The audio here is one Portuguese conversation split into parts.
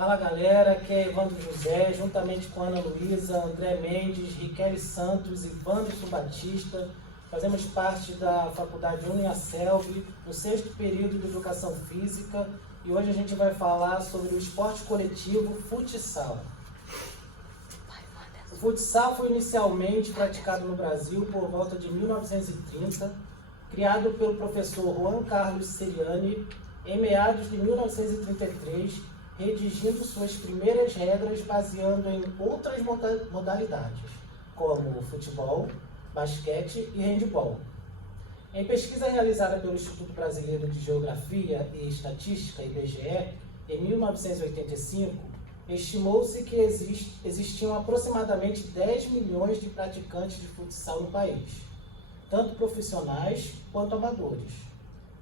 Fala galera, aqui é Evandro José, juntamente com Ana Luísa, André Mendes, Riquelme Santos e Wanderson Batista. Fazemos parte da Faculdade Uniaselv, no 6º período de Educação Física, e hoje a gente vai falar sobre o esporte coletivo futsal. O futsal foi inicialmente praticado no Brasil por volta de 1930, criado pelo professor Juan Carlos Seriani em meados de 1933, redigindo suas primeiras regras baseando em outras modalidades, como futebol, basquete e handebol. Em pesquisa realizada pelo Instituto Brasileiro de Geografia e Estatística, IBGE, em 1985, estimou-se que existiam aproximadamente 10 milhões de praticantes de futsal no país, tanto profissionais quanto amadores.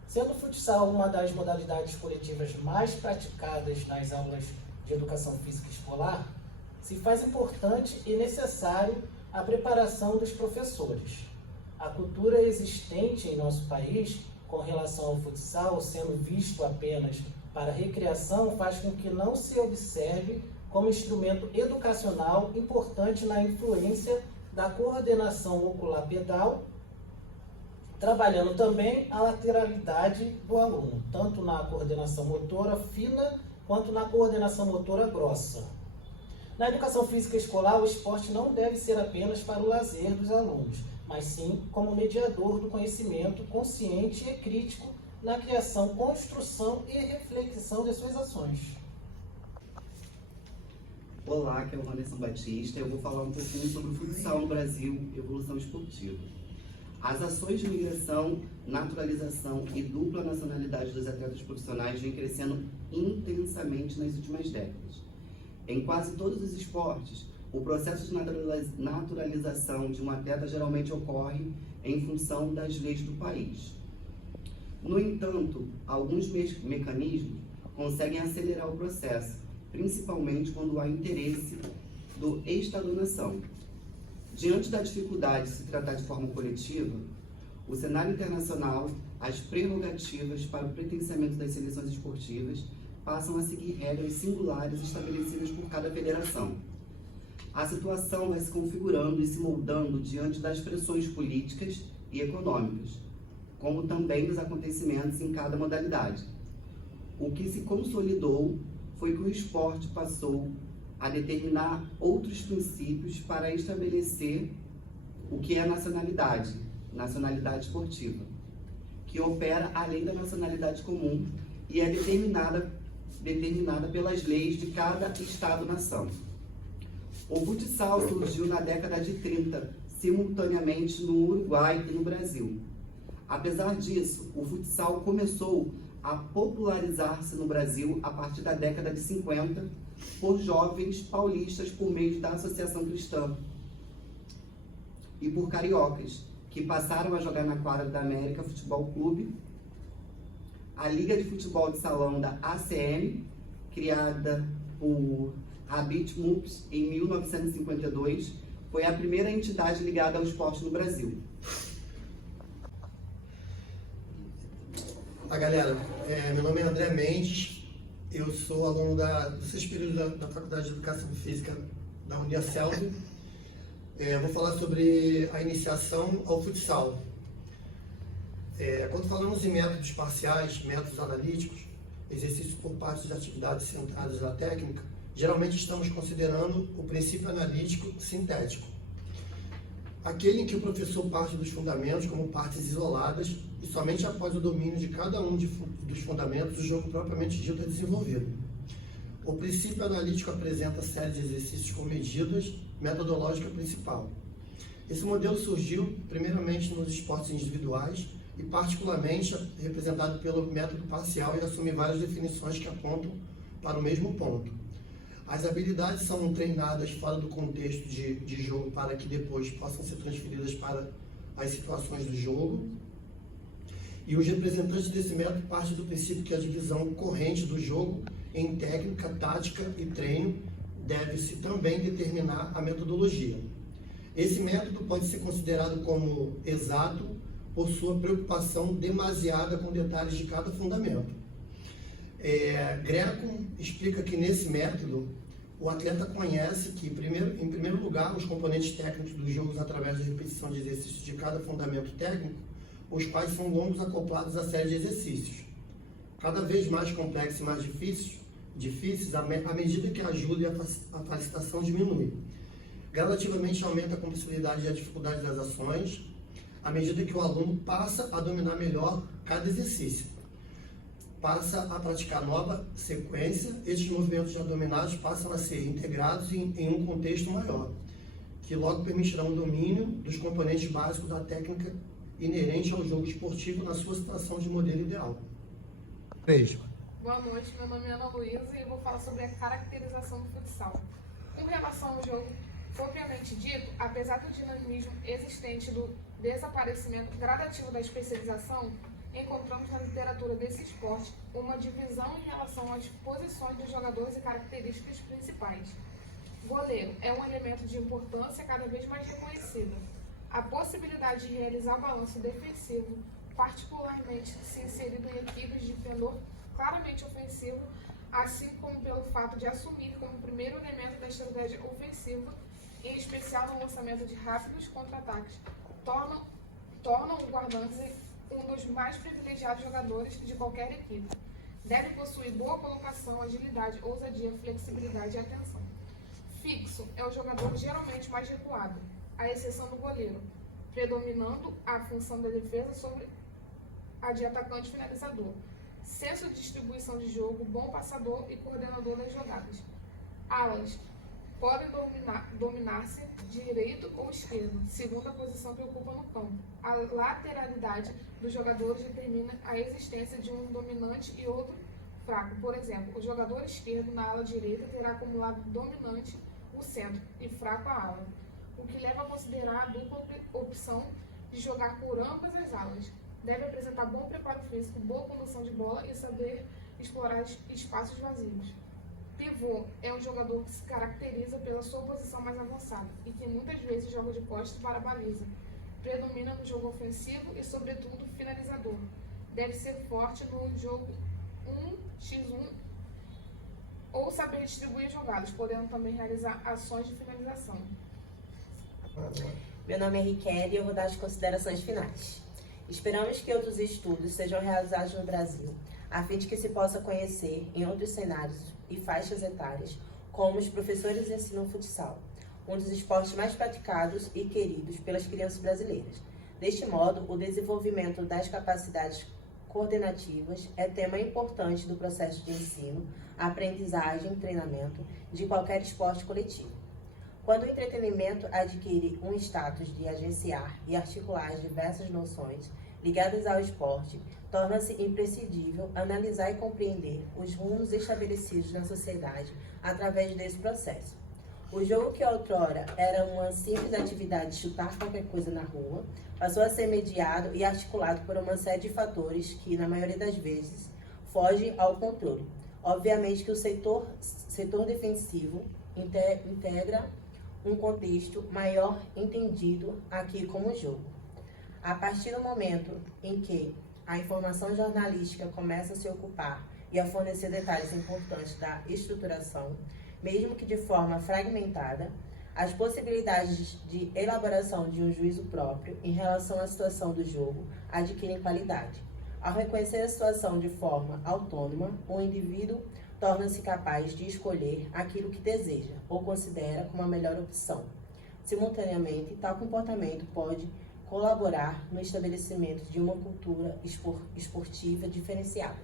Sendo o futsal uma das modalidades coletivas mais praticadas nas aulas de educação física escolar, se faz importante e necessário a preparação dos professores. A cultura existente em nosso país com relação ao futsal, sendo visto apenas para recreação, faz com que não se observe como instrumento educacional importante na influência da coordenação ocular-pedal, trabalhando também a lateralidade do aluno, tanto na coordenação motora fina quanto na coordenação motora grossa. Na educação física escolar, o esporte não deve ser apenas para o lazer dos alunos, mas sim como mediador do conhecimento consciente e crítico na criação, construção e reflexão de suas ações. Olá, aqui é o Wanderson Batista. Eu vou falar um pouquinho sobre o futsal no Brasil, evolução esportiva. As ações de migração, naturalização e dupla nacionalidade dos atletas profissionais vêm crescendo intensamente nas últimas décadas. Em quase todos os esportes, o processo de naturalização de um atleta geralmente ocorre em função das leis do país. No entanto, alguns mecanismos conseguem acelerar o processo, principalmente quando há interesse do Estado-nação. Diante da dificuldade de se tratar de forma coletiva, o cenário internacional, as prerrogativas para o pertencimento das seleções esportivas passam a seguir regras singulares estabelecidas por cada federação. A situação vai se configurando e se moldando diante das pressões políticas e econômicas, como também dos acontecimentos em cada modalidade. O que se consolidou foi que o esporte passou a determinar outros princípios para estabelecer o que é a nacionalidade esportiva, que opera além da nacionalidade comum e é determinada pelas leis de cada Estado-nação. O futsal surgiu na década de 30, simultaneamente no Uruguai e no Brasil. Apesar disso, o futsal começou a popularizar-se no Brasil a partir da década de 50 por jovens paulistas por meio da Associação Cristã e por cariocas, que passaram a jogar na quadra da América Futebol Clube, a Liga de Futebol de Salão da ACM, criada por Habib Mups em 1952, foi a primeira entidade ligada ao esporte no Brasil. Olá galera, meu nome é André Mendes, eu sou aluno do 6º período da Faculdade de Educação Física da Uniaselv. Vou falar sobre a iniciação ao futsal. Quando falamos em métodos parciais, métodos analíticos, exercícios por parte de atividades centradas na técnica, geralmente estamos considerando o princípio analítico sintético, aquele em que o professor parte dos fundamentos como partes isoladas e somente após o domínio de cada um dos fundamentos o jogo propriamente dito é desenvolvido. O princípio analítico apresenta série de exercícios com medidas metodológica principal. Esse modelo surgiu primeiramente nos esportes individuais e particularmente representado pelo método parcial e assume várias definições que apontam para o mesmo ponto. As habilidades são treinadas fora do contexto de jogo para que depois possam ser transferidas para as situações do jogo. E os representantes desse método partem do princípio que a divisão corrente do jogo em técnica, tática e treino deve-se também determinar a metodologia. Esse método pode ser considerado como exato por sua preocupação demasiada com detalhes de cada fundamento. Greco explica que nesse método o atleta conhece que, em primeiro lugar, os componentes técnicos dos jogos através da repetição de exercícios de cada fundamento técnico, os quais são longos acoplados à série de exercícios, cada vez mais complexos e mais difíceis à medida que ajuda e a facilitação diminui. Gradativamente aumenta a complexidade e a dificuldade das ações, à medida que o aluno passa a dominar melhor cada exercício. Passa a praticar nova sequência, estes movimentos já dominados passam a ser integrados em um contexto maior, que logo permitirá um domínio dos componentes básicos da técnica inerente ao jogo esportivo na sua situação de modelo ideal. Boa noite, meu nome é Ana Luísa e eu vou falar sobre a caracterização do futsal. Com relação ao jogo propriamente dito, apesar do dinamismo existente do desaparecimento gradativo da especialização, encontramos na literatura desse esporte uma divisão em relação às posições dos jogadores e características principais. Goleiro é um elemento de importância cada vez mais reconhecida. A possibilidade de realizar balanço defensivo, particularmente se inserido em equipes de pendor claramente ofensivo, assim como pelo fato de assumir como primeiro elemento da estratégia ofensiva, em especial no lançamento de rápidos contra-ataques, tornam o guardante um dos mais privilegiados jogadores de qualquer equipe. Deve possuir boa colocação, agilidade, ousadia, flexibilidade e atenção. Fixo é o jogador geralmente mais recuado, à exceção do goleiro, predominando a função da defesa sobre a de atacante finalizador. Senso de distribuição de jogo, bom passador e coordenador das jogadas. Alas podem dominar-se direito ou esquerdo, segundo a posição que ocupa no campo. A lateralidade dos jogadores determina a existência de um dominante e outro fraco. Por exemplo, o jogador esquerdo na ala direita terá como lado dominante o centro e fraco a ala, o que leva a considerar a dupla opção de jogar por ambas as alas. Deve apresentar bom preparo físico, boa condução de bola e saber explorar espaços vazios. Pivô é um jogador que se caracteriza pela sua posição mais avançada e que muitas vezes joga de costas para a baliza. Predomina no jogo ofensivo e, sobretudo, finalizador. Deve ser forte no jogo 1x1 ou saber distribuir jogadas, podendo também realizar ações de finalização. Meu nome é Riquelme e eu vou dar as considerações finais. Esperamos que outros estudos sejam realizados no Brasil, a fim de que se possa conhecer em outros cenários e faixas etárias como os professores ensinam futsal, um dos esportes mais praticados e queridos pelas crianças brasileiras. Deste modo, o desenvolvimento das capacidades coordenativas é tema importante do processo de ensino, aprendizagem e treinamento de qualquer esporte coletivo. Quando o entretenimento adquire um status de agenciar e articular as diversas noções ligadas ao esporte, torna-se imprescindível analisar e compreender os rumos estabelecidos na sociedade através desse processo. O jogo que outrora era uma simples atividade de chutar qualquer coisa na rua, passou a ser mediado e articulado por uma série de fatores que, na maioria das vezes, fogem ao controle. Obviamente que o setor defensivo integra um contexto maior entendido aqui como jogo. A partir do momento em que a informação jornalística começa a se ocupar e a fornecer detalhes importantes da estruturação, mesmo que de forma fragmentada, as possibilidades de elaboração de um juízo próprio em relação à situação do jogo adquirem qualidade. Ao reconhecer a situação de forma autônoma, o indivíduo torna-se capaz de escolher aquilo que deseja ou considera como a melhor opção. Simultaneamente, tal comportamento pode colaborar no estabelecimento de uma cultura esportiva diferenciada.